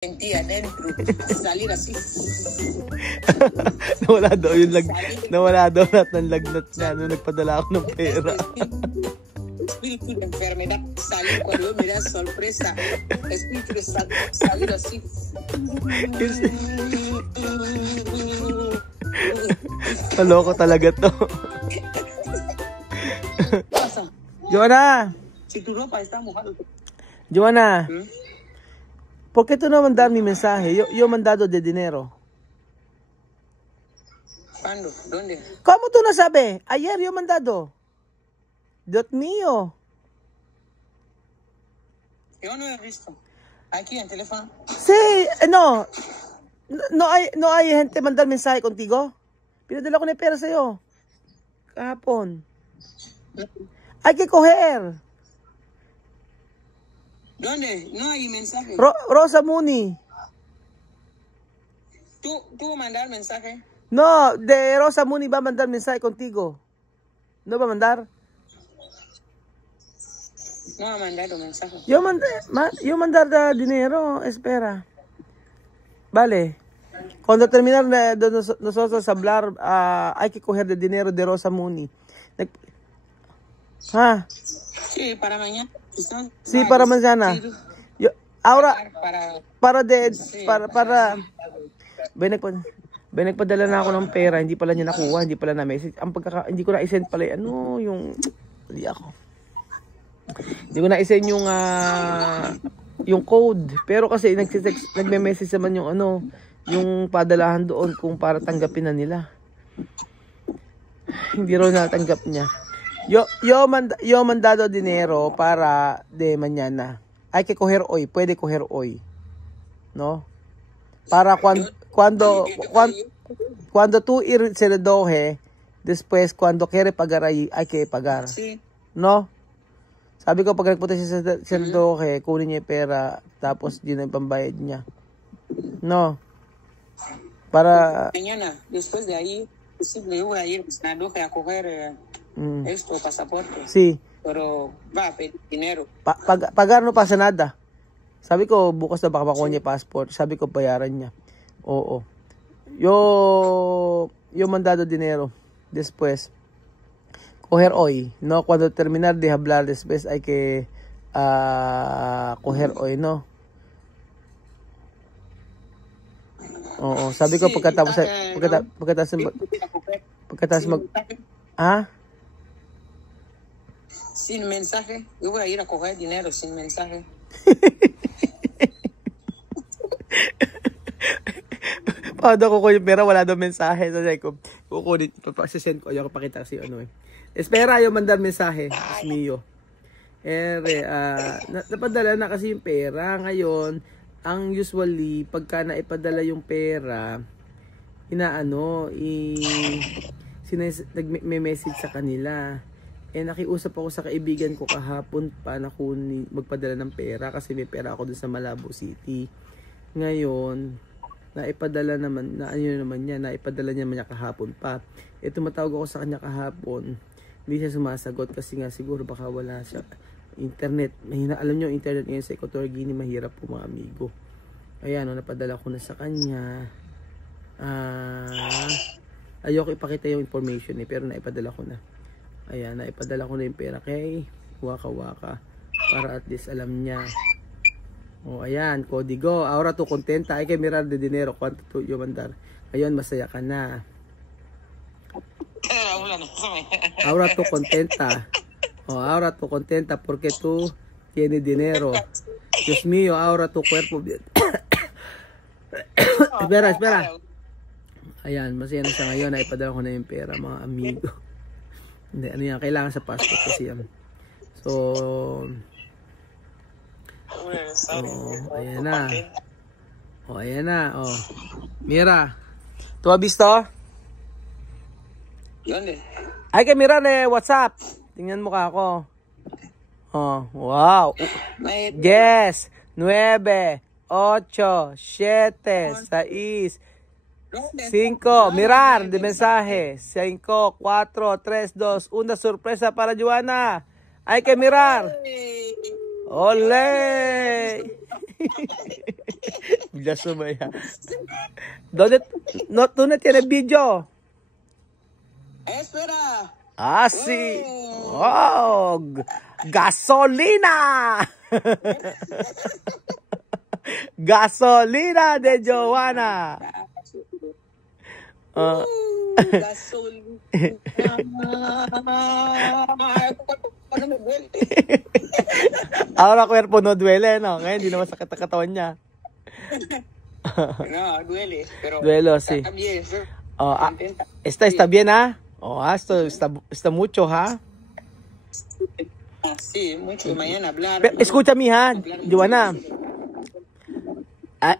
sentí adentro salir así. nawala daw lahat ng lagnat niya nung nagpadala ako ng pera. Espíritu de enfermedad salir cuando yo miré sorpresa. Espíritu de salir así. Maloko talaga to. Joanna! Si tu ropa está mojada. Joanna! ¿Por qué tú no mandas mi mensaje? Yo mandado de dinero. ¿Cuándo? ¿Dónde? ¿Cómo tú no sabes? Ayer yo mandado. Dios mío. Yo no he visto. Aquí en teléfono. Sí, no. No hay gente mandar mensaje contigo. Pinadala ko na pera sa'yo. Kahapon. Hay que coger. ¿Dónde? No hay mensaje. Rosa Muni. ¿Tú mandar mensaje? No, de Rosa Muni va a mandar mensaje contigo. ¿No va a mandar? No ha mandado mensaje. Yo mandar de dinero, espera. Vale. Cuando terminar de nosotros hablar, hay que coger de dinero de Rosa Muni. ¿Ah? Sí, para mañana. Sí, para mañana. Ahora, para nagpadala na ako ng pera, hindi pala niya nakuha, hindi pala na-message. Hindi ko na-send pala, hindi ko na-send yung code. Pero kasi nagme-message naman yung padalahan doon kung para tanggapin na nila. Hindi rin natanggap niya. Yo mandado dinero para de mañana. Hay que coger hoy, puede coger hoy. ¿No? Para cuando tú ir se le doje, después cuando quiere pagar ahí, hay que pagar. Sí. ¿No? Sabi ko pag nagpunta siya sa doje, kunin niya yung pera, tapos yun ang pambayad niya. No? Para... Mañana, después de ahí, posible, yo voy a ir a doje a coger esto, pasaporte. Sí. Pero va a pedir dinero. Pagar no pasa nada. Sabi ko, bukas na baka makuha niya passport. Sabi ko, bayaran niya. Oo. Yo mandado dinero. Después, coger hoy. No, cuando terminar de hablar, después hay que coger hoy, no? Oo. Sabi ko, pagkatapos mag... ¿Ah? Sin mensaje. Yo voy a ir a coger dinero sin mensaje. Paano ko yung pera? Wala daw mensahe. Sabi ko, kukunin. Send ko. Ayaw ko pakita kasi Espera, ayaw mandar mensahe. Es mío. Napadala na kasi yung pera. Ngayon, ang usually, pagka naipadala yung pera, nagme-message sa kanila. Nakiusap ako sa kaibigan ko kahapon pa na magpadala ng pera kasi may pera ako dun sa Malabo City. Ngayon, naipadala niya kahapon pa. Tumatawag ako sa kanya kahapon. Hindi siya sumasagot kasi nga siguro baka wala siya internet. Alam niyo, internet ngayon sa Equatorial Guinea mahirap po mga amigo. Ayan, napadala ko na sa kanya. Ayoko ipakita yung information pero naipadala ko na. Ayan, naipadala ko na yung pera kay Waka Waka para at least alam niya. Ayan, kodigo. Ahora tu contenta. Hay que mirar de dinero. ¿Cuánto tu yo mandar? Ngayon, masaya ka na. Ahora tu contenta. Ahora tu contenta porque tú tienes dinero. Dios mío, ahora tu cuerpo. Espera. Ayan, masaya na siya ngayon. Naipadala ko na yung pera, mga amigo. Hindi, kailangan sa passport kasi yan. Ayan na. Ayan na. Mira. ¿Tú has visto? ¿Dónde? Hay que mirar WhatsApp. Tingnan mo ka ako. Wow. 10, 9, 8, 7, 6, 5, mirar de mensaje. 5, 4, 3, 2, una sorpresa para Joanna. Hay que mirar. Ole! Bigla sumaya. ¿Dónde tiene video? Espera. Ah, sí. Oh, gasolina. Gasolina de Joanna. Gasolina. Ano me duele? Ahora cuerpo no duele, no? Ngayon, hindi na masakit ang katawan niya. No, duele. Pero Duelo, sí. está bien. Oh, está bien, ¿ah? Oh, esto está mucho, ¿ha? Sí, mucho. Mañana hablar. Pero, escucha, mija, Joanna.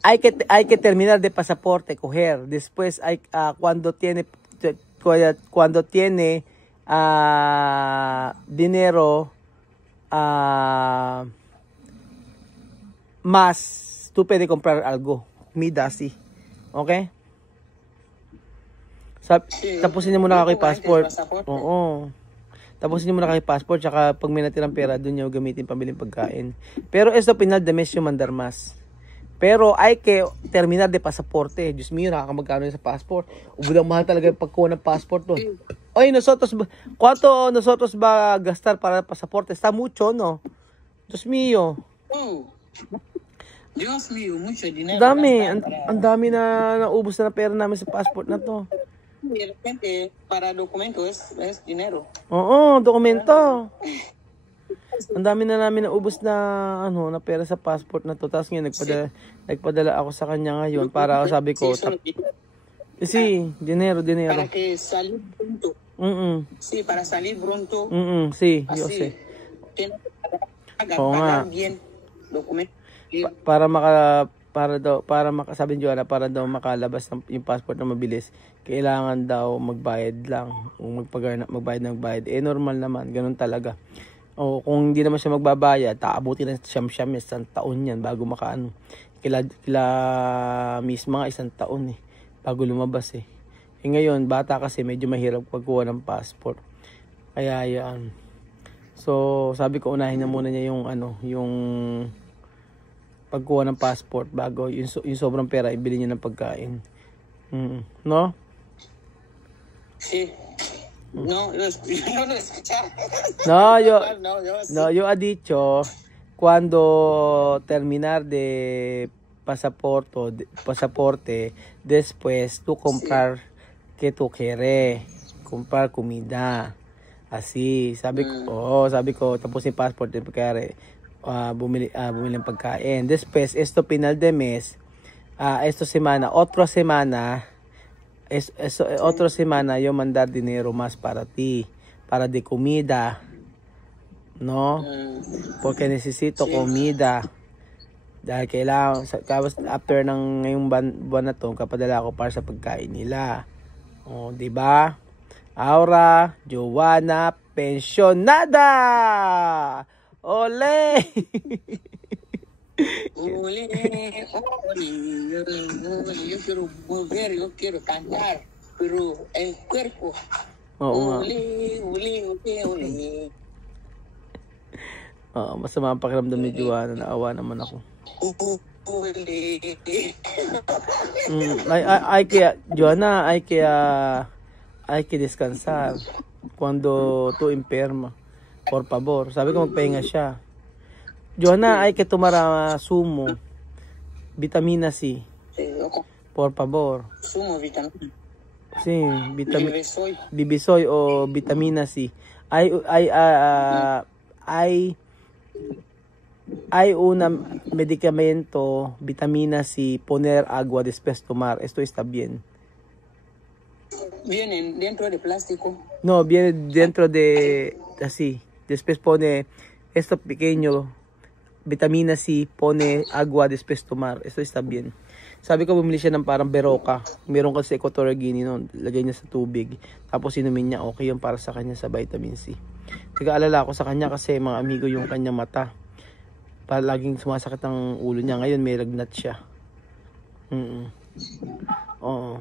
Hay que terminar de pasaporte, coger. Después, cuando tiene dinero más, tú puedes comprar algo. Comida, sí. ¿Ok? Tapusin niyo muna kay passport. Oo. Tapusin niyo muna kay passport. Tsaka pag may natirang pera, doon niyo gamitin pambiling pagkain. Pero esto final de mes yung mandar más. Pero hay que terminar de pasaporte. Diyos mío, nakakamagkano yun sa passport. Ubudang mahal talaga yung pagkuha ng passport doon. Oye, ¿cuánto nosotros va a gastar para el pasaporte? Está mucho, ¿no? Dios mío. Dios mío, mucho dinero. Ang dami na naubos na pera namin sa passport na to. De repente, para documento es dinero. Oo, dokumento. Ang dami na namin naubos na na pera sa passport na to. Tapos ngayon nagpadala ako sa kanya ngayon para sabi ko, sí, dinero. Para que salir pronto. Sí, para salir pronto. Sí, yo sé. Pagar bien documento. Sabi ni Joanna, para daw makalabas yung passport na mabilis, kailangan daw magbayad lang. Kung magbayad. Normal naman, ganun talaga. O kung hindi naman siya magbabayad, taabutin na siyam-siyam, isang taon yan bago makaano. Kila miss mga isang taon bago lumabas ngayon, bata kasi medyo mahirap pagkuha ng passport. Kaya yan. So, sabi ko unahin na muna niya yung pagkuha ng passport bago yung sobrang pera ibili niya ng pagkain. No? Sí. No, no escuchar. No, yo ha dicho cuando terminar de pasaporte, después tú comprar que tú quieres, comprar comida. Así, sabi ko tapos yung passport pagkare bumili ng pagkain. Después, esto final de mes, otra semana yo mandar dinero más para ti, para de comida, no? Porque necesito comida. Dahil kailangan, after ng ngayong buwan na to, kapadala ko para sa pagkain nila. O, diba? Ahora, Joanna pensionada! Ole! Ole, yo quiero volver, yo quiero cantar, pero el cuerpo. Ole. Masama ang pakiramdam ni Joanna, naawa naman ako. Joanna, hay que descansar cuando tú enferma. Por favor, sabi ko magpahinga siya. Joanna, hay que tomar sumo, vitamina C. Por favor. Sumo, vitamina. Sí, Bibisoy o vitamina C. Hay un medicamento, vitamina C, poner agua después tomar. Esto está bien. ¿Viene dentro de plástico? No, viene dentro de así. Después pone esto pequeño, vitamina C, pone agua después tomar. Esto está bien. Sabi ko bumili siya ng parang Beroka. Meron kasi Equatorial Guinea noon. Lagay niya sa tubig. Tapos inumin niya. Okay yun para sa kanya sa vitamin C. Tiga-alala ako sa kanya kasi mga amigo yung kanya mata. Laging sumasakit ang ulo niya. Ngayon may lagnat siya. Oo.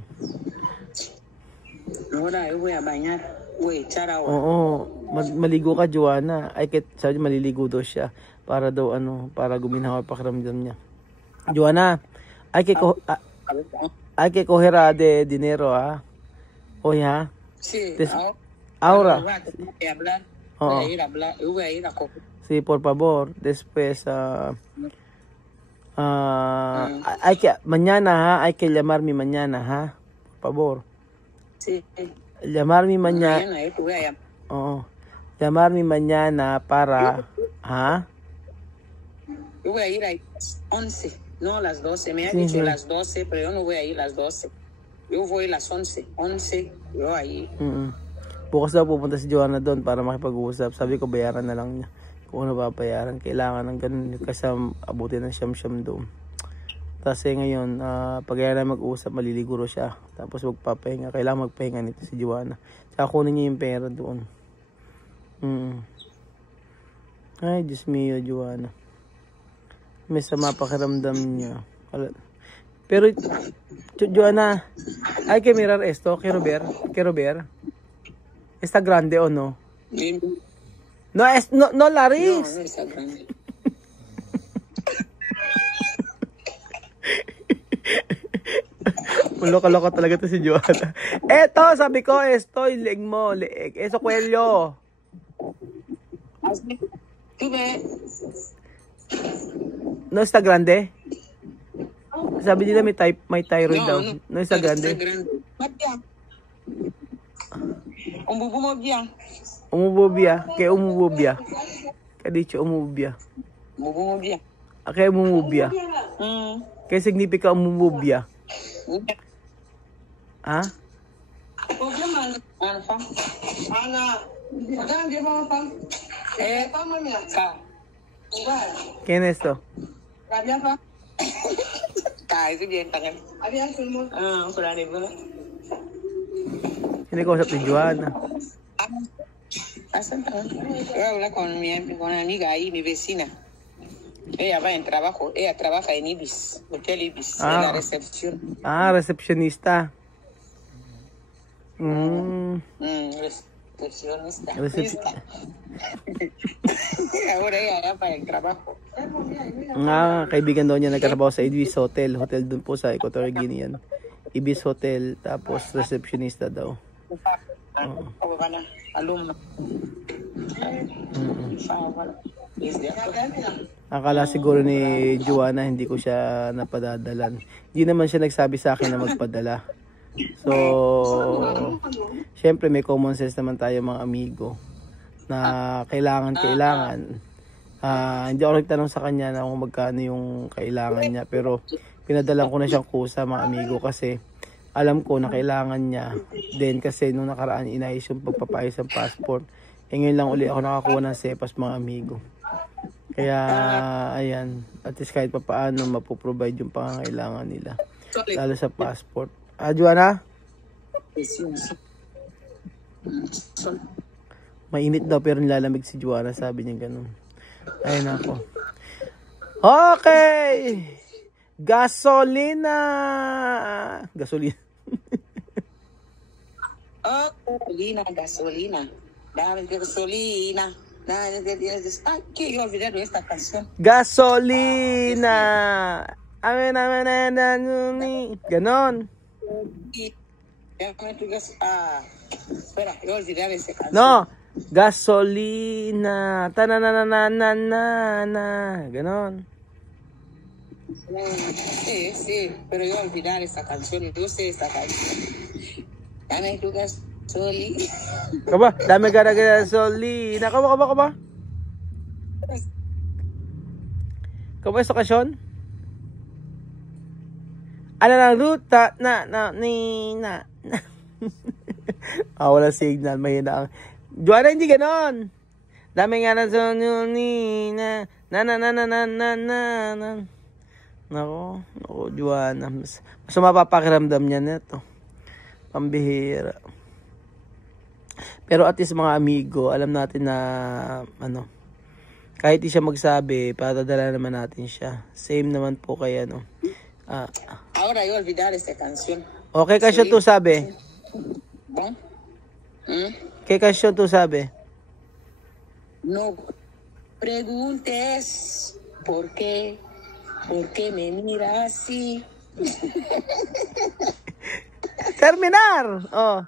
Ahora yo voy a bañar. Voy a echar agua. Oo. Maligo ka, Joanna. Sabi maliligo daw siya. Para daw para guminawa ang pakiramdam niya. Joanna, hay que coger de dinero, Hoy, ha? Sí, ahora. Voy a hablar. Oo. Voy a ir a hablar. Yo voy a ir a coger. Sí, por favor. Después, mañana, hay que llamarme mañana, ha? Por favor. Sí. Llamarme mañana. Mañana yo te voy a llamar. Oo. Llamarme mañana para, Yo voy a ir a las 11, no a las 12. Me han Sí, dicho sí. las 12, pero yo no voy a ir a las 12. Yo voy a las 11. 11, yo ahí. Bukas daw pupunta si Joanna doon para makipag-usap. Sabi ko, bayaran na lang niya. Kung ano babayaran, kailangan ng ganun kasi abutin ng siyam-siyam doon. Kasi ngayon, pag ayaw na mag-usap, maliliguro siya. Tapos magpapahinga. Kailangan magpahinga nito si Joanna. Tsaka kunin niya yung pera doon. Ay, Diyos mio, Joanna. May sama pakiramdam niya. Pero, Joanna, hay que mirar esto. Quiero ver. Está grande o no? No, Laris. No está grande. Loka-loka talaga to si Joanna. Eto, sabi ko, esto, yung leeg mo. Eso, kwelyo. Tú ves. No está grande? Sabi nila may thyroid daw. No está grande? Umubumobia. Umububia. Kaya umububia. Kaya dicho umububia. Umubumobia. Kaya umububia. Kaya signifika umububia. Ha? Problema. Ano pa? Ana. Maganda, di ba pa? Tama niya. Ka. ¿Quién es esto? Kaya pa? Kaya, sige, tangan. Abi, ang sulmo. Pula rin ba? Sino ko usap ni Joanna? Asan tangan? Voy a hablar con una amiga ahí, mi vecina. Ella va en trabajo, ella trabaja en Ibis, Hotel Ibis, en la recepción. Recepcionista. Recepcionista. Ahora ella va en trabajo. Kaibigan daw niya nagkatrabaho sa Ibis Hotel. Hotel dun po sa Equatorial Guinea yan. Ibis Hotel, tapos receptionista daw. Alumna. Akala siguro ni Joanna hindi ko siya napadadalan. Hindi naman siya nagsabi sa akin na magpadala. So, syempre may common sense naman tayo mga amigo na kailangan. Hindi ako nagtanong sa kanya na kung magkano yung kailangan niya, pero pinadalan ko na siyang kusa mga amigo kasi alam ko na kailangan niya. Then kasi nung nakaraan inayos yung pagpapayos ng passport. Ngayon lang uli ako nakakuha ng SEPAS mga amigo. Kaya ayan, at least kahit papaano mapoprovide yung pangangailangan nila. Lalo sa passport. Joanna? Mainit daw pero nilalamig si Joanna, sabi niya ganun. Ayun ako. Okay! Gasolina! Gasolina. Dame gasolina. ¿Qué iba a olvidar de esta canción? Gasolina! Ganon. Espera, iba a olvidar esa canción. No, gasolina. Tananananana. Ganon. Sí, pero iba a olvidar esta canción. Yo sé esta canción. Dame tu gasolina. Kaba, dami gasolina. Kaba. Kaba sa okasyon? Ano na ruta na. Wala signal, mahina ang. Joanna, hindi ganon. Dami nga na gasolina. Na. Nako, Joanna. Mas mapapakiramdam niya nito. Pambihira. Pero at least mga amigo, alam natin na kahit di siya magsabi, patadala naman natin siya. Same naman po kaya Ahora iba a olvidar esta canción. Okay, kasyo to sabi. ¿No? Kay kasyo to sabi. No preguntes por qué me miras así. Terminar. Oh.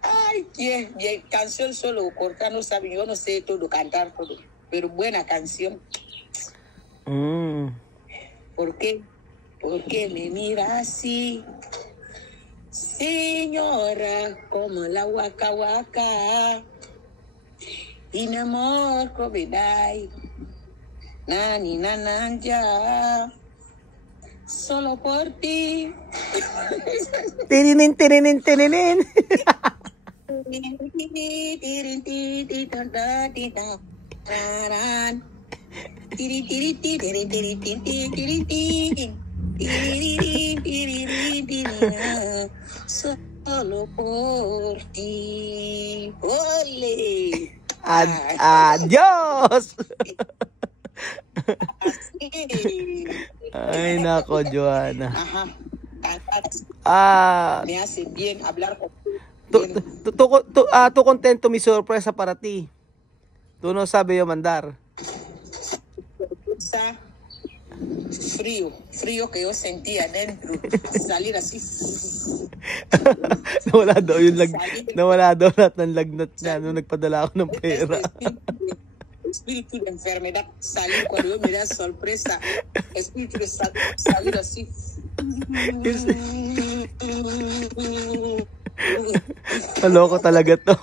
Ay, qué canción solo corta, no sabe, yo no sé todo, cantar todo, pero buena canción. ¿Por qué me mira así? Señora, como la waka waka, y mi amor covidai, nani nananja, solo por ti. Tirinin, tirinin, tirinin. Solo por ti. ¡Ole! Adios! Ay, nako, Joanna. Me hace bien hablar con tu contento, mi sorpresa para ti. Tú no sabes yo mandar. Frío que yo sentía dentro, salir así. Nawala daw lahat ng lagnat niya nung nagpadala ako ng pera. Espíritu de enfermedad salir cuando yo me da sorpresa. Espíritu de salir así. Maloko talaga to.